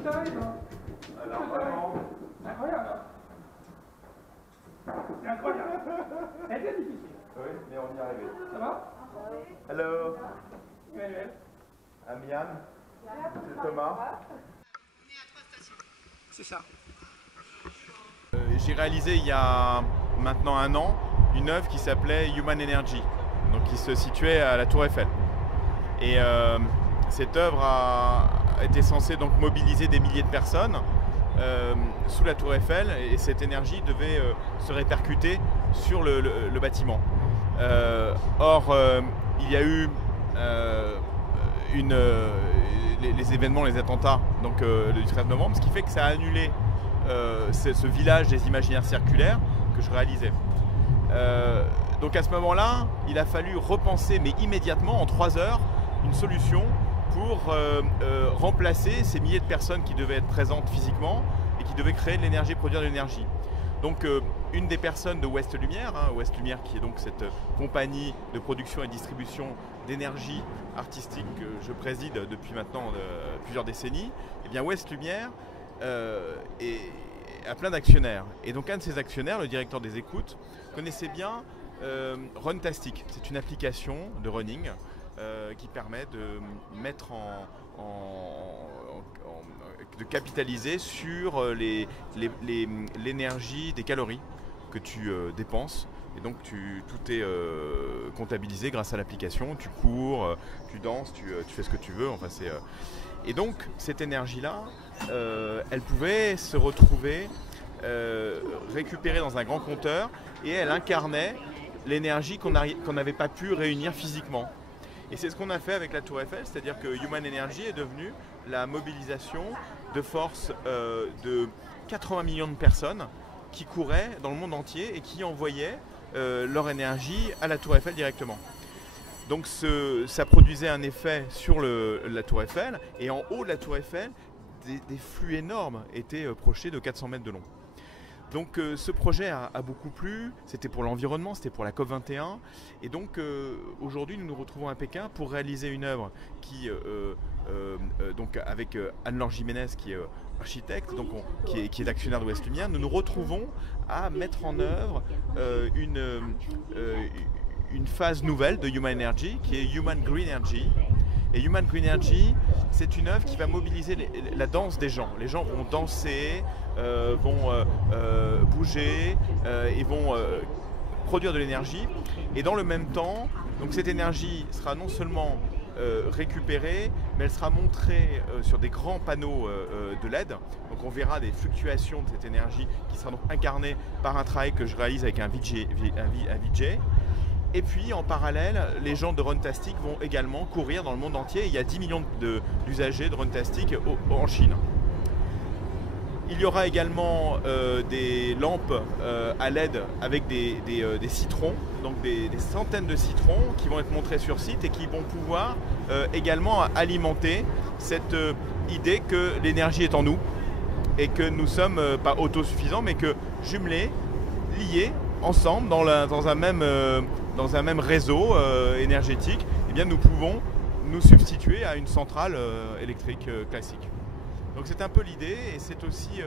Tout arrive, hein. Alors, vraiment. Incroyable. C'est incroyable. Elle est difficile. Oui, mais on y est arrivé. Ça va? Hello, Emmanuel. I'm Yann. C'est Thomas. C'est ça. J'ai réalisé il y a maintenant un an une œuvre qui s'appelait Human Energy, donc qui se situait à la Tour Eiffel. Et cette œuvre était censée donc mobiliser des milliers de personnes sous la Tour Eiffel, et cette énergie devait se répercuter sur le bâtiment. Or, il y a eu les événements, les attentats, donc le 13 novembre, ce qui fait que ça a annulé ce village des imaginaires circulaires que je réalisais. Donc à ce moment-là, il a fallu repenser, mais immédiatement, en 3 heures, une solution pour remplacer ces milliers de personnes qui devaient être présentes physiquement et qui devaient créer de l'énergie, produire de l'énergie. Donc une des personnes de Ouest Lumière, Ouest Lumière qui est donc cette compagnie de production et distribution d'énergie artistique que je préside depuis maintenant plusieurs décennies, et bien Ouest Lumière a plein d'actionnaires. Et donc un de ces actionnaires, le directeur des écoutes, connaissait bien Runtastic. C'est une application de running qui permet de mettre de capitaliser sur l'énergie des calories que tu dépenses. Et donc tout est comptabilisé grâce à l'application. Tu cours, tu danses, tu fais ce que tu veux. Enfin, et donc cette énergie-là, elle pouvait se retrouver récupérée dans un grand compteur, et elle incarnait l'énergie qu'on n'avait pas pu réunir physiquement. Et c'est ce qu'on a fait avec la Tour Eiffel, c'est-à-dire que Human Energy est devenue la mobilisation de force de 80 millions de personnes qui couraient dans le monde entier et qui envoyaient leur énergie à la Tour Eiffel directement. Donc ça produisait un effet sur la Tour Eiffel, et en haut de la Tour Eiffel, des flux énormes étaient projetés de 400 mètres de long. Donc ce projet a beaucoup plu, c'était pour l'environnement, c'était pour la COP21, et donc aujourd'hui nous nous retrouvons à Pékin pour réaliser une œuvre qui, donc avec Anne-Laure Jiménez qui est architecte, donc qui est actionnaire de Ouest Lumière, nous nous retrouvons à mettre en œuvre une phase nouvelle de Human Energy qui est Human Green Energy. Et Human Green Energy, c'est une œuvre qui va mobiliser la danse des gens. Les gens vont danser, vont bouger et vont produire de l'énergie. Et dans le même temps, donc cette énergie sera non seulement récupérée, mais elle sera montrée sur des grands panneaux de LED. Donc on verra des fluctuations de cette énergie qui sera donc incarnée par un travail que je réalise avec un VJ. Et puis en parallèle, les gens de Runtastic vont également courir dans le monde entier. Il y a 10 millions d'usagers de Runtastic en Chine. Il y aura également des lampes à LED avec des citrons, donc des centaines de citrons qui vont être montrés sur site et qui vont pouvoir également alimenter cette idée que l'énergie est en nous et que nous ne sommes pas autosuffisants, mais que jumelés, liés, ensemble dans un même réseau énergétique, eh bien, nous pouvons nous substituer à une centrale électrique classique. Donc c'est un peu l'idée, et c'est aussi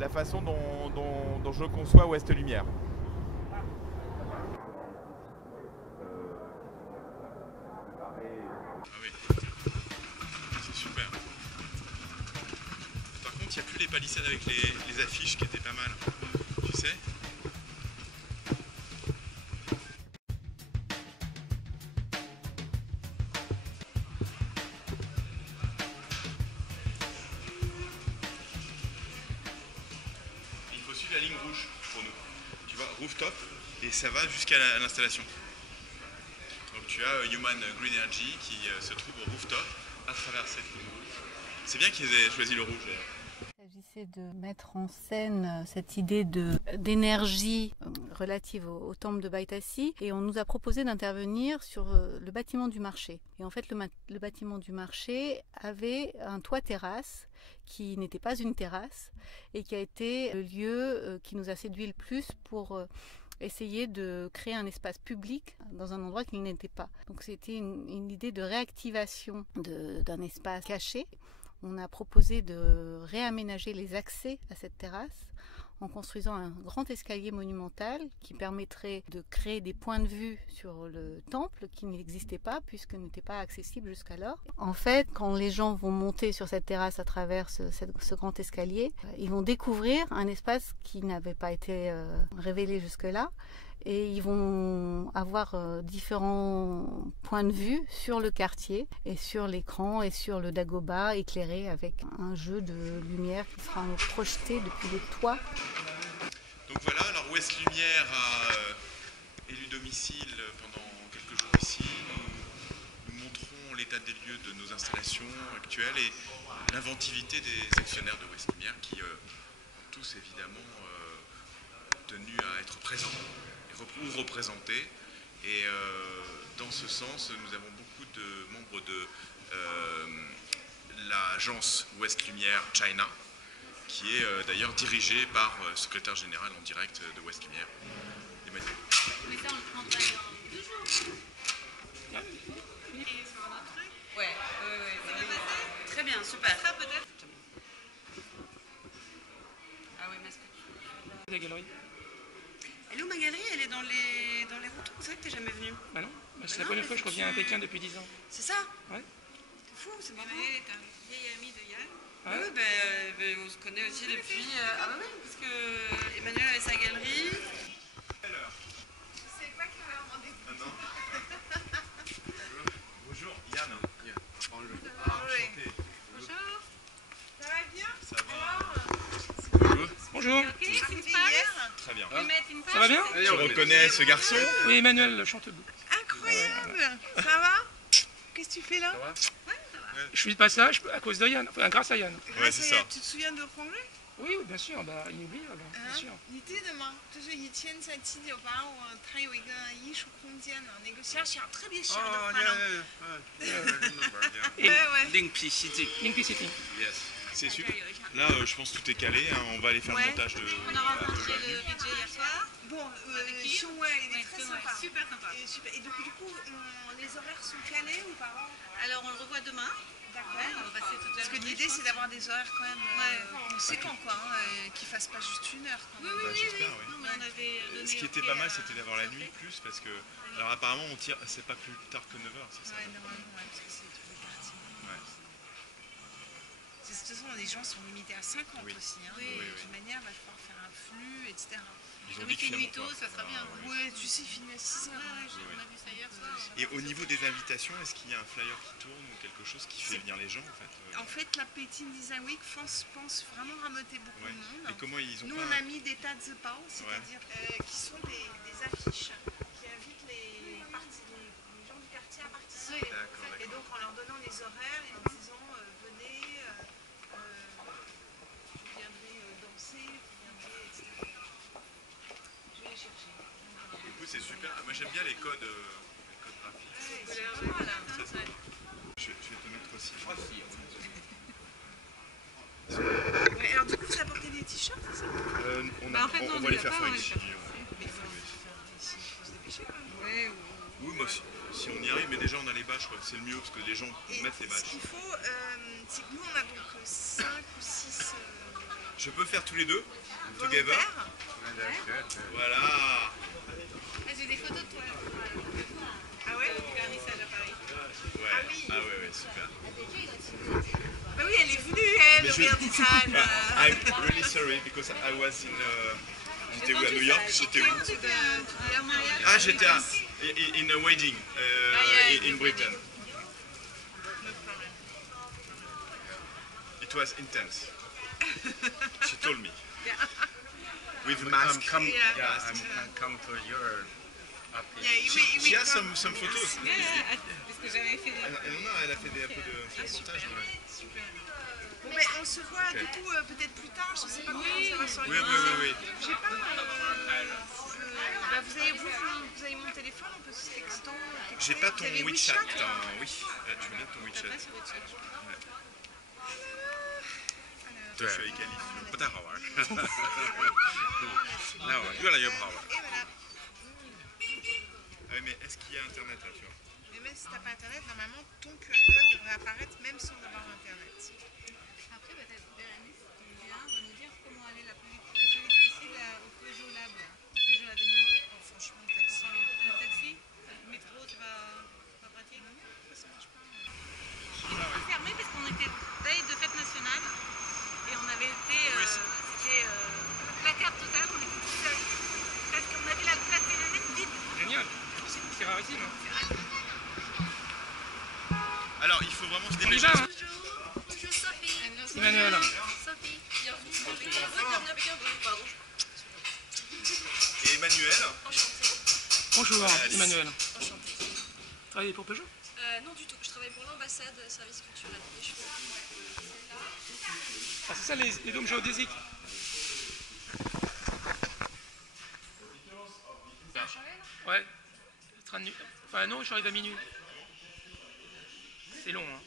la façon dont je conçois Ouest Lumière. Ah oui, c'est super. Par contre, il n'y a plus les palissades avec les affiches qui étaient pas mal, tu sais. La ligne rouge pour nous, tu vois, rooftop, et ça va jusqu'à l'installation. Donc tu as Human Green Energy qui se trouve au rooftop à travers cette ligne rouge. C'est bien qu'ils aient choisi le rouge d'ailleurs. Il s'agissait de mettre en scène cette idée d'énergie relative au temple de Baitassi, et on nous a proposé d'intervenir sur le bâtiment du marché. Et en fait, le bâtiment du marché avait un toit terrasse qui n'était pas une terrasse et qui a été le lieu qui nous a séduit le plus pour essayer de créer un espace public dans un endroit qu'il n'était pas. Donc c'était une idée de réactivation d'un espace caché. On a proposé de réaménager les accès à cette terrasse en construisant un grand escalier monumental qui permettrait de créer des points de vue sur le temple qui n'existaient pas puisque n'était pas accessible jusqu'alors. En fait, quand les gens vont monter sur cette terrasse à travers ce grand escalier, ils vont découvrir un espace qui n'avait pas été révélé jusque-là. Et ils vont avoir différents points de vue sur le quartier et sur l'écran et sur le Dagoba éclairé avec un jeu de lumière qui sera projeté depuis les toits. Donc voilà, alors Ouest Lumière a élu domicile pendant quelques jours ici. Nous montrons l'état des lieux de nos installations actuelles et l'inventivité des actionnaires de Ouest Lumière qui ont tous évidemment tenu à être présents ou représentés. Et dans ce sens, nous avons beaucoup de membres de l'agence Ouest Lumière China, qui est d'ailleurs dirigée par le secrétaire général en direct de Ouest Lumière, Emmanuel. Mais ça, on le prendra dans 2 jours. Et sur un autre truc. Ouais. Très bien, super. Ça peut-être. Ah oui, mais est-ce que tu... La galerie. Elle est où ma galerie? Elle est dans les retours. C'est vrai que t'es jamais venue. Bah non, c'est la première fois que je reviens à Pékin depuis 10 ans. C'est ça? Ouais. C'est fou, c'est marrant. Elle est une vieille amie de Yann. Ah ouais. Oui, on se connaît aussi depuis... Ah bah oui, parce que Emmanuel avait sa galerie. Quelle heure? Je sais pas quelle heure rendez-vous. Bonjour, Yann. Bonjour. Enchanté. Bonjour. Ça va bien? Ça va? Bonjour. Ok, c'est une hier. Très bien. Ça va bien? Tu reconnais ce garçon? Oui, Emmanuel, le Chantebout. Incroyable. Ça va? Qu'est-ce que tu fais là? Je suis de passage à cause de Yann, enfin grâce à Yann. Ouais, c'est ça. Tu te souviens de Hongrie? Oui, bien sûr, bah, inoubliable, bien sûr. 你记得吗？就是以前在798，它有一个艺术空间呢，那个小小特别小的画廊。Lingpi City. Lingpi City. Yes. C'est super. Là, je pense que tout est calé. Hein. On va aller faire le montage de... On a rencontré le budget hier soir. Bon, Avec il est très sympa. Super sympa. Et, super. Et donc, du coup, les horaires sont calés ou pas? Alors on le revoit demain. D'accord. Ouais, on va passer toute la Parce que journée, l'idée, je c'est pense. d'avoir des horaires quand même conséquents, quoi, qui ne fassent pas juste 1 heure. Quand Oui, même. oui, oui. j'espère, oui. Non, mais on avait donné Ce qui était OK pas mal, à- c'était d'avoir la nuit plus, parce que... Alors apparemment, on tire... C'est pas plus tard que 9h, c'est ça? Ouais, normalement, parce que c'est tout le quartier. Ouais. De toute façon, les gens sont limités à 50 Oui. aussi. Hein. Oui, oui, De toute manière, il va falloir faire un flux, etc. Ils ont Comme dit il que fait nuit finalement, tôt, ça sera bien. Ouais, tu sais, filmer à 6 heures. On a vu ça hier soir. Et au niveau des invitations, est-ce qu'il y a un flyer qui tourne ou quelque chose qui fait venir les gens en fait? En fait, la Pékin Design Week pense vraiment rameuter beaucoup Ouais. de monde. Et comment ils ont Nous, pas... on a mis des tas de pao, c'est-à-dire qui sont des affiches qui invitent les gens du quartier à participer. D'accord, Et donc, en leur donnant les horaires et en disant venez, vous viendrez danser, vous viendrez, etc. Je vais les chercher. Du coup, c'est super. Moi, j'aime bien les codes graphiques. Ça a l'air sympa, là. Ouais. Je vais te mettre aussi. Ouais, alors, du coup, vous apportez des t-shirts, c'est ça? Bah, en fait, non, on on va les les a faire pas, faire on les ici. fait. Mais il faut se dépêcher quand même. Ouais, Oui, bah, si on y arrive, mais déjà on a les badges, je crois que c'est le mieux parce que les gens Et mettent les ce badges. qu'il faut, c'est que nous, on a donc 5 ou 6 Je peux faire tous les deux, together. volontaires. Voilà. Ah, j'ai des photos de toi. Ah ouais? Du vernissage à Paris. Ouais. Ah oui. Ah ouais, super. Bah oui, elle est venue, elle, Mais le je- vernissage. I'm really sorry because I was in. J'étais où à New York? J'étais où? Tu dis un mariage? Ah, j'étais in a wedding in Britain. No problem. It was intense. She told me. Yeah. With mask. Come Yeah. come to your up Yeah, here. we She has come. some photos. Parce que j'avais fait Non, elle a fait un peu de reportage. Ouais. Super. Bon, ben, on se voit du coup peut-être plus tard, je sais pas comment ça va Oui, s'organiser. oui. J'ai pas. Bah, vous avez mon téléphone, on peut se texto. J'ai pas ton Vous avez WeChat. Hein, oui, tu veux bien ton WeChat. pas sur WeChat. Je suis avec Alice. 不太好玩。那我越来越不好玩。 Et voilà. Ah oui, mais est-ce qu'il y a Internet là, tu vois? Mais même si t'as pas internet, normalement ton QR code devrait apparaître même sans avoir internet. facile. Hein. Alors, il faut vraiment se On y dépêcher. va, hein. Bonjour Sophie. Emmanuel. Sophie. Bienvenue avec un vous, pardon. Et Emmanuel. Bonjour, Alice. Emmanuel. Enchantée. Travaillez pour Peugeot? Non du tout, je travaille pour l'ambassade service culturel des chevaux. Ah, c'est ça les dômes géodésiques. Ouais. Train de nuit. Enfin non, j'arrive à minuit. C'est long, hein.